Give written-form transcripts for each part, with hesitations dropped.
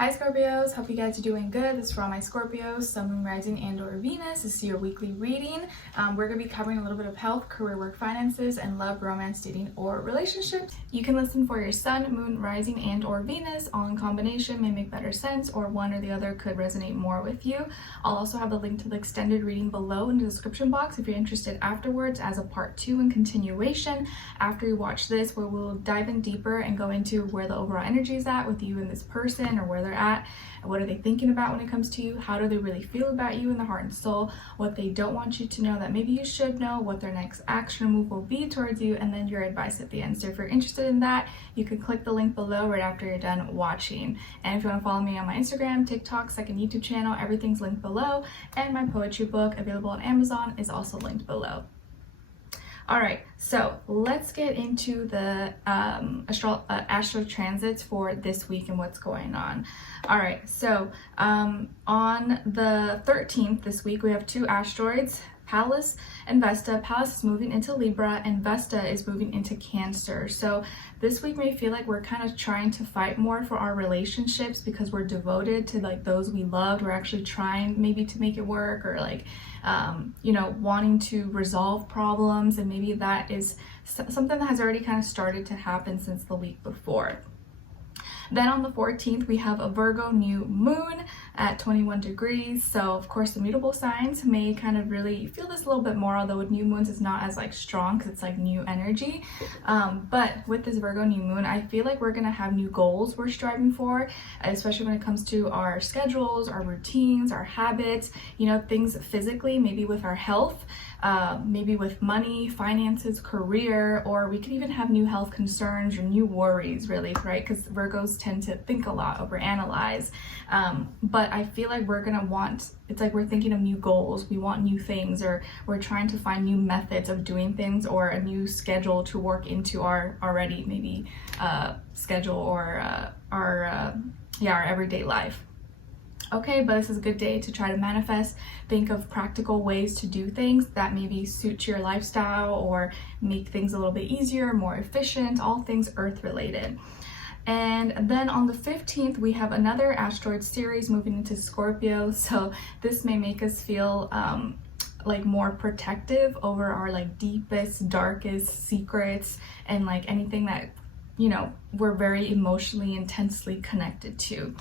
Hi Scorpios, hope you guys are doing good. This is for all my Scorpios, Sun, Moon, Rising, and or Venus. This is your weekly reading. We're going to be covering a little bit of health, career, work, finances, and love, romance, dating, or relationships. You can listen for your Sun, Moon, Rising, and or Venus. All in combination may make better sense, or one or the other could resonate more with you. I'll also have the link to the extended reading below in the description box if you're interested afterwards as a part 2 and continuation. After you watch this, where we'll dive in deeper and go into where the overall energy is at with you and this person, or where they're at, what are they thinking about when it comes to you, how do they really feel about you in the heart and soul, what they don't want you to know that maybe you should know, what their next action or move will be towards you, and then your advice at the end. So if you're interested in that, you can click the link below right after you're done watching. And if you want to follow me on my Instagram, TikTok, second YouTube channel, everything's linked below, and my poetry book available on Amazon is also linked below. All right, so let's get into the astro transits for this week and what's going on. All right, so on the 13th this week, we have two asteroids, Pallas and Vesta. Pallas is moving into Libra and Vesta is moving into Cancer. So this week may feel like we're kind of trying to fight more for our relationships because we're devoted to like those we loved. We're actually trying maybe to make it work, or like wanting to resolve problems, and maybe that is something that has already kind of started to happen since the week before. Then on the 14th, we have a Virgo new moon at 21 degrees. So of course the mutable signs may kind of really feel this a little bit more, although with new moons it's not as like strong because it's like new energy. But with this Virgo new moon, I feel like we're gonna have new goals we're striving for, especially when it comes to our schedules, our routines, our habits, things physically, maybe with our health, maybe with money, finances, career, or we could even have new health concerns or new worries, really, right? Because Virgos tend to think a lot, overanalyze. But I feel like it's like we're thinking of new goals, we want new things, or we're trying to find new methods of doing things, or a new schedule to work into our already maybe schedule, or our everyday life. Okay, but this is a good day to try to manifest. Think of practical ways to do things that maybe suit your lifestyle or make things a little bit easier, more efficient, all things earth related. And then on the 15th, we have another asteroid series moving into Scorpio. So this may make us feel like more protective over our like deepest, darkest secrets, and like anything that, we're very emotionally intensely connected to.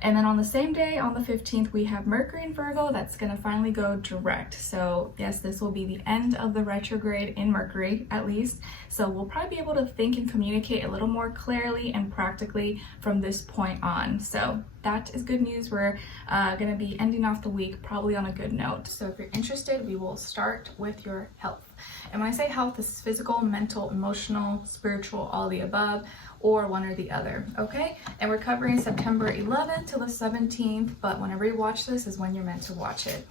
And then on the same day, on the 15th, we have Mercury in Virgo that's going to finally go direct. So yes, this will be the end of the retrograde in Mercury, at least. So we'll probably be able to think and communicate a little more clearly and practically from this point on. So that is good news. We're going to be ending off the week probably on a good note. So if you're interested, we will start with your health. And when I say health, this is physical, mental, emotional, spiritual, all the above, or one or the other, okay? And we're covering September 11th till the 17th, but whenever you watch this is when you're meant to watch it.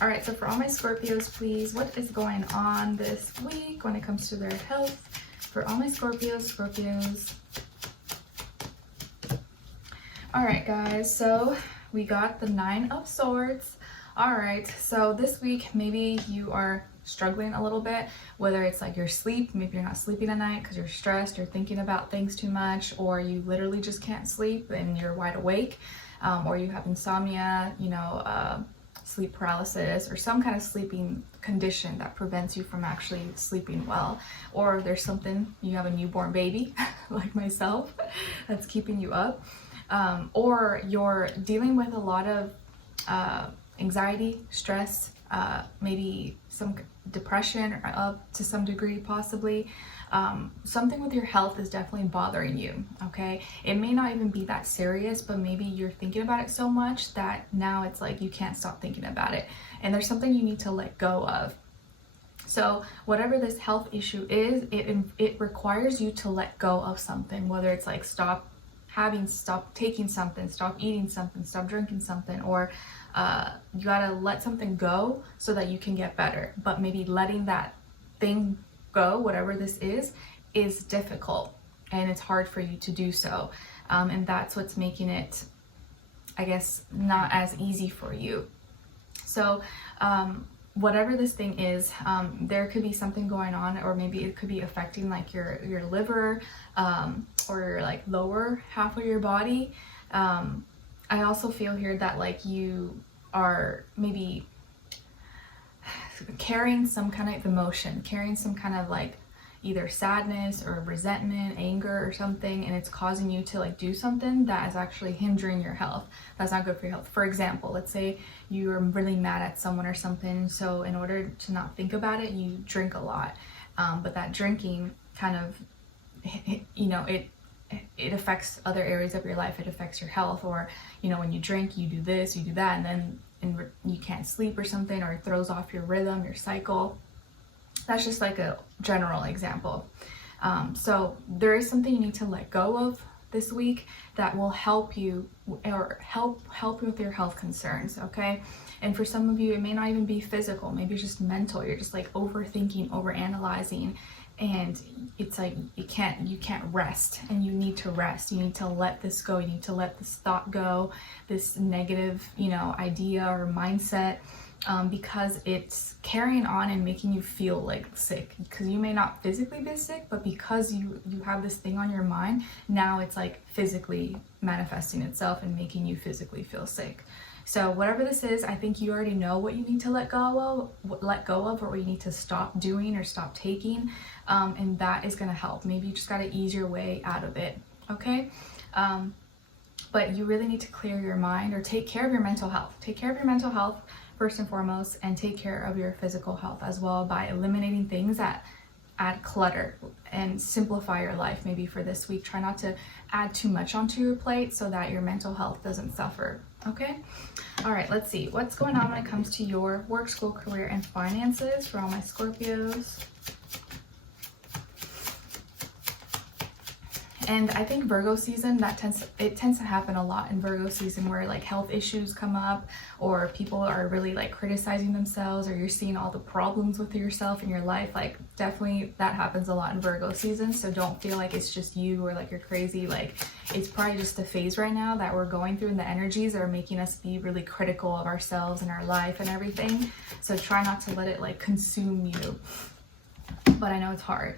All right, so for all my Scorpios, please, what is going on this week when it comes to their health? For all my Scorpios. All right, guys, so we got the 9 of Swords. All right, so this week, maybe you are struggling a little bit, whether it's like your sleep, maybe you're not sleeping at night because you're stressed, you're thinking about things too much, or you literally just can't sleep and you're wide awake, or you have insomnia, sleep paralysis, or some kind of sleeping condition that prevents you from actually sleeping well, or there's something, you have a newborn baby like myself that's keeping you up, or you're dealing with a lot of anxiety, stress, maybe some depression, or up to some degree possibly. Something with your health is definitely bothering you, okay? It may not even be that serious, but maybe you're thinking about it so much that now it's like you can't stop thinking about it, and there's something you need to let go of. So whatever this health issue is, it requires you to let go of something, whether it's like stop taking something, stop eating something, stop drinking something, or you gotta let something go so that you can get better. But maybe letting that thing go, whatever this is difficult, and it's hard for you to do so. And that's what's making it, I guess, not as easy for you. So whatever this thing is, there could be something going on, or maybe it could be affecting like your liver, or your like lower half of your body. I also feel here that like you are maybe carrying some kind of emotion, carrying some kind of like either sadness or resentment, anger or something, and it's causing you to like do something that is actually hindering your health. That's not good for your health. For example, let's say you're really mad at someone or something, so in order to not think about it, you drink a lot. But that drinking kind of, you know, it affects other areas of your life. It affects your health, or, you know, when you drink, you do this, you do that, and then you can't sleep or something, or it throws off your rhythm, your cycle. That's just like a general example. So there is something you need to let go of this week that will help you, or help you with your health concerns, okay? And for some of you, it may not even be physical. Maybe it's just mental. You're just like overthinking, overanalyzing, and it's like you can't rest, and you need to rest. You need to let this go. You need to let this thought go, this negative, you know, idea or mindset. Because it's carrying on and making you feel like sick, because you may not physically be sick, but because you have this thing on your mind, now it's like physically manifesting itself and making you physically feel sick. So whatever this is, I think you already know what you need to let go of, or what you need to stop doing or stop taking, and that is going to help. Maybe you just got to ease your way out of it, okay? But you really need to clear your mind, or take care of your mental health. Take care of your mental health first and foremost, and take care of your physical health as well by eliminating things that add clutter, and simplify your life. Maybe for this week, try not to add too much onto your plate so that your mental health doesn't suffer, okay? All right, let's see what's going on when it comes to your work, school, career, and finances for all my Scorpios. And I think Virgo season, it tends to happen a lot in Virgo season, where like health issues come up, or people are really like criticizing themselves, or you're seeing all the problems with yourself in your life. Like definitely that happens a lot in Virgo season. So don't feel like it's just you, or like you're crazy. Like it's probably just a phase right now that we're going through, and the energies are making us be really critical of ourselves and our life and everything. So try not to let it like consume you. But I know it's hard.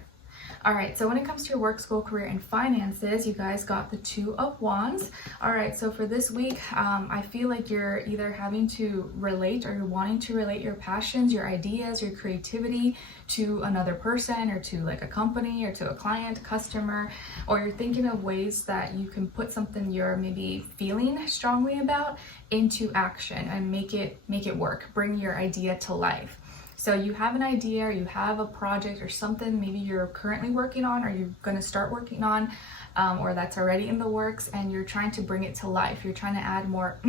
All right, so when it comes to your work, school, career, and finances, you guys got the Two of Wands. All right, so for this week, I feel like you're either having to relate, or you're wanting to relate your passions, your ideas, your creativity to another person, or to like a company, or to a client, customer, or you're thinking of ways that you can put something you're maybe feeling strongly about into action and make it work, bring your idea to life. So you have an idea, or you have a project or something maybe you're currently working on, or you're going to start working on, or that's already in the works, and you're trying to bring it to life. You're trying to add more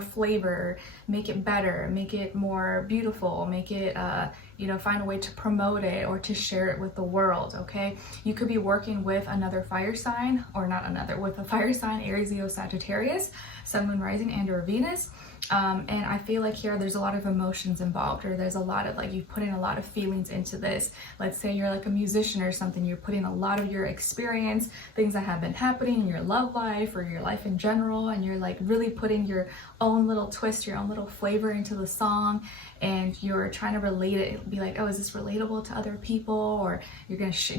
flavor, make it better, make it more beautiful, make it, find a way to promote it or to share it with the world, okay? You could be working with another fire sign, or not another, with a fire sign, Aries, Leo, Sagittarius, Sun, Moon, Rising, and or Venus. And I feel like here there's a lot of emotions involved, or there's a lot of like, you've put in a lot of feelings into this. Let's say you're like a musician or something, you're putting a lot of your experience, things that have been happening in your love life or your life in general, and you're like really putting your own little twist, your own little flavor into the song, and you're trying to relate it, be like, oh, is this relatable to other people? Or you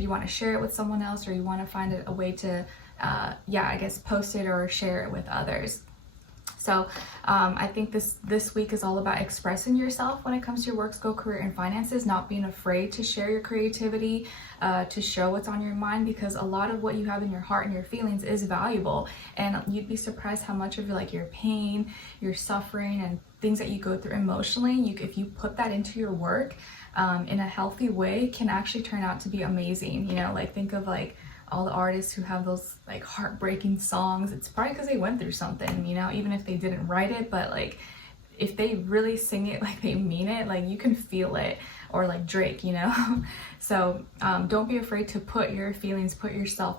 want to share it with someone else, or you want to find a way to post it or share it with others. So I think this week is all about expressing yourself when it comes to your work, school, career, and finances, not being afraid to share your creativity, to show what's on your mind, because a lot of what you have in your heart and your feelings is valuable. And you'd be surprised how much of your pain, your suffering, and things that you go through emotionally, if you put that into your work in a healthy way, can actually turn out to be amazing. Think of all the artists who have those like heartbreaking songs. It's probably because they went through something, even if they didn't write it, but like if they really sing it like they mean it, like you can feel it. Or like Drake, So don't be afraid to put your feelings,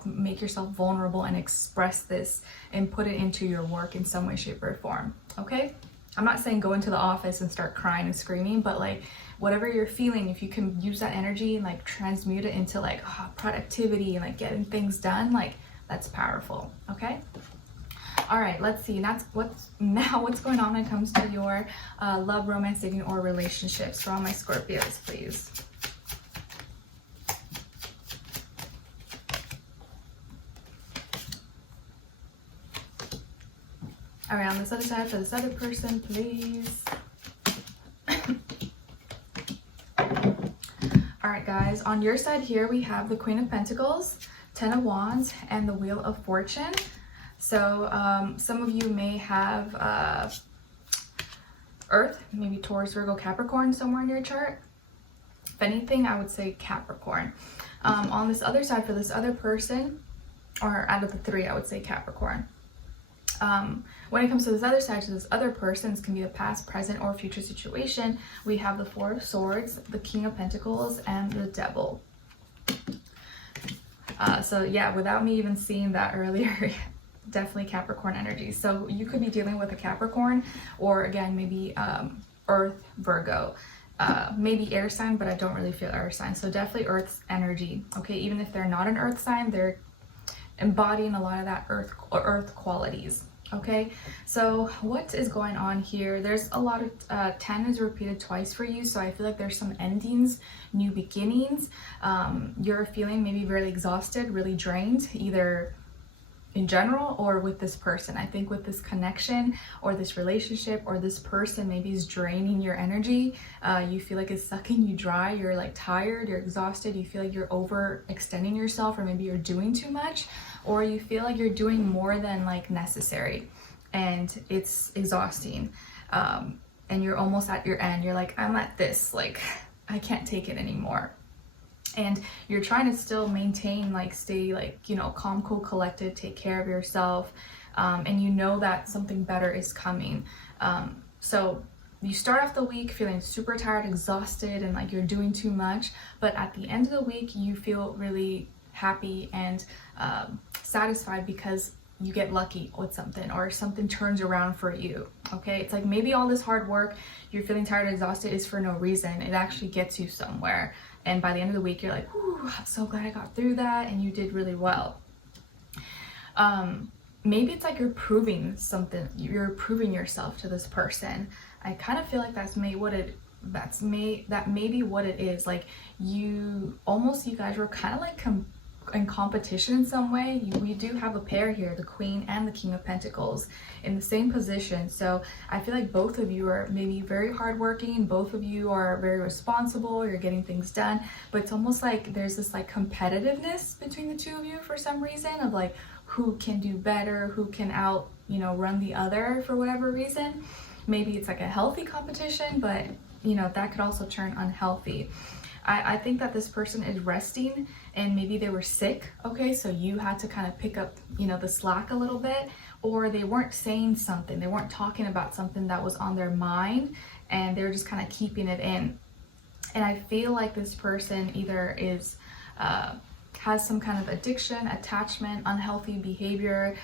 make yourself vulnerable, and express this and put it into your work in some way, shape, or form, okay? I'm not saying go into the office and start crying and screaming, but like whatever you're feeling, if you can use that energy and like transmute it into like productivity and like getting things done, like that's powerful, okay? All right, let's see. What's going on when it comes to your love, romance, dating, or relationships for all my Scorpios, please. All right, on this other side for this other person, please. All right, guys, on your side here, we have the Queen of Pentacles, Ten of Wands, and the Wheel of Fortune. So some of you may have Earth, maybe Taurus, Virgo, Capricorn somewhere in your chart. If anything, I would say Capricorn. On this other side for this other person, or out of the three, I would say Capricorn. When it comes to this other side, to this other person, this can be a past, present, or future situation. We have the Four of Swords, the King of Pentacles, and the Devil. So yeah, without me even seeing that earlier, definitely Capricorn energy. So you could be dealing with a Capricorn, or again, maybe Earth, Virgo. Maybe air sign, but I don't really feel air sign. So definitely Earth's energy. Okay, even if they're not an Earth sign, they're embodying a lot of that earth qualities. Okay, so what is going on here? There's a lot of 10 is repeated twice for you, so I feel like there's some endings, new beginnings. You're feeling maybe really exhausted, really drained, either in general or with this person. I think with this connection or this relationship or this person maybe is draining your energy. You feel like it's sucking you dry. You're like tired, you're exhausted, you feel like you're overextending yourself, or maybe you're doing too much, or you feel like you're doing more than like necessary and it's exhausting. And you're almost at your end. You're like, I'm at this, like I can't take it anymore. And you're trying to still maintain, like, stay, like, you know, calm, cool, collected, take care of yourself. And you know that something better is coming. So you start off the week feeling super tired, exhausted, and like you're doing too much. But at the end of the week, you feel really happy and satisfied because you get lucky with something, or something turns around for you. Okay, it's like maybe all this hard work, you're feeling tired and exhausted, is for no reason. It actually gets you somewhere. And by the end of the week, you're like, "Ooh, I'm so glad I got through that," and you did really well. Maybe it's like you're proving something. You're proving yourself to this person. I kind of feel like that may be what it is. Like you guys were kind of like in competition in some way. We do have a pair here, the Queen and the King of Pentacles, in the same position. So I feel like both of you are maybe very hardworking, both of you are very responsible, you're getting things done, but it's almost like there's this like competitiveness between the two of you for some reason, of like who can do better, who can run the other for whatever reason. Maybe it's like a healthy competition, but that could also turn unhealthy. I think that this person is resting, and maybe they were sick, okay? So you had to kind of pick up, the slack a little bit, or they weren't saying something, they weren't talking about something that was on their mind, and they were just kind of keeping it in. And I feel like this person either has some kind of addiction, attachment, unhealthy behavior,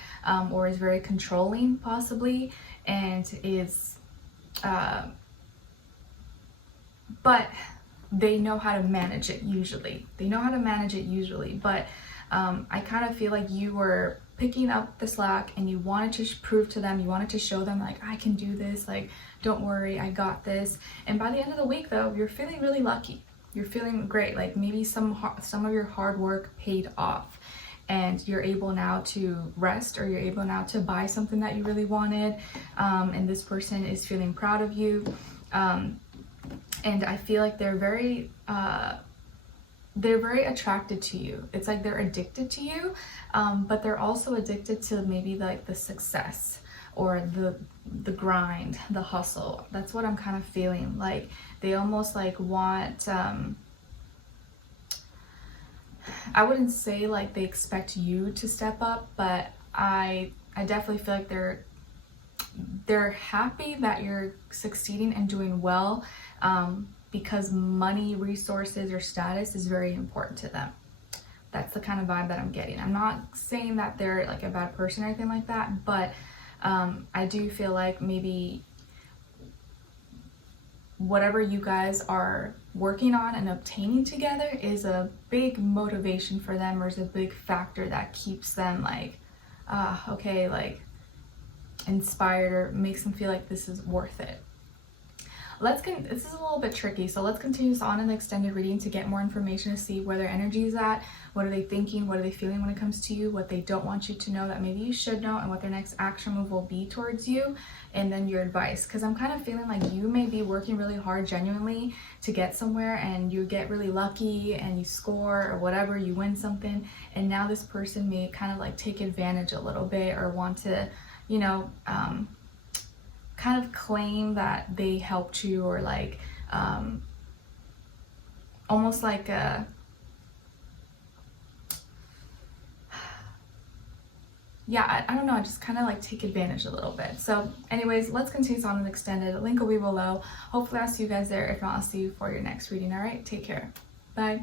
or is very controlling possibly, and is, but they know how to manage it usually. But I kind of feel like you were picking up the slack, and you wanted to prove to them, you wanted to show them, like, I can do this, like, don't worry, I got this. And by the end of the week though, you're feeling really lucky. You're feeling great. Like maybe some of your hard work paid off, and you're able now to rest, or you're able now to buy something that you really wanted. And this person is feeling proud of you. And I feel like they're very attracted to you. It's like they're addicted to you, but they're also addicted to maybe like the success, or the grind, the hustle. That's what I'm kind of feeling. Like they almost like want, I wouldn't say like they expect you to step up, but I definitely feel like they're happy that you're succeeding and doing well, because money, resources, or status is very important to them. That's the kind of vibe that I'm getting. I'm not saying that they're like a bad person or anything like that, but I do feel like maybe whatever you guys are working on and obtaining together is a big motivation for them, or is a big factor that keeps them like, okay, like inspired, or makes them feel like this is worth it. this is a little bit tricky, so let's continue this on in the extended reading to get more information, to see where their energy is at, what are they thinking, what are they feeling when it comes to you, what they don't want you to know that maybe you should know, and what their next action move will be towards you, and then your advice. Because I'm kind of feeling like you may be working really hard genuinely to get somewhere, and you get really lucky and you score or whatever, you win something, and now this person may kind of like take advantage a little bit, or want to, you know, kind of claim that they helped you, or like almost like a yeah, I don't know, I just kind of like take advantage a little bit. So anyways, let's continue on an extended. Link will be below. Hopefully I'll see you guys there. If not, I'll see you for your next reading. All right, take care. Bye.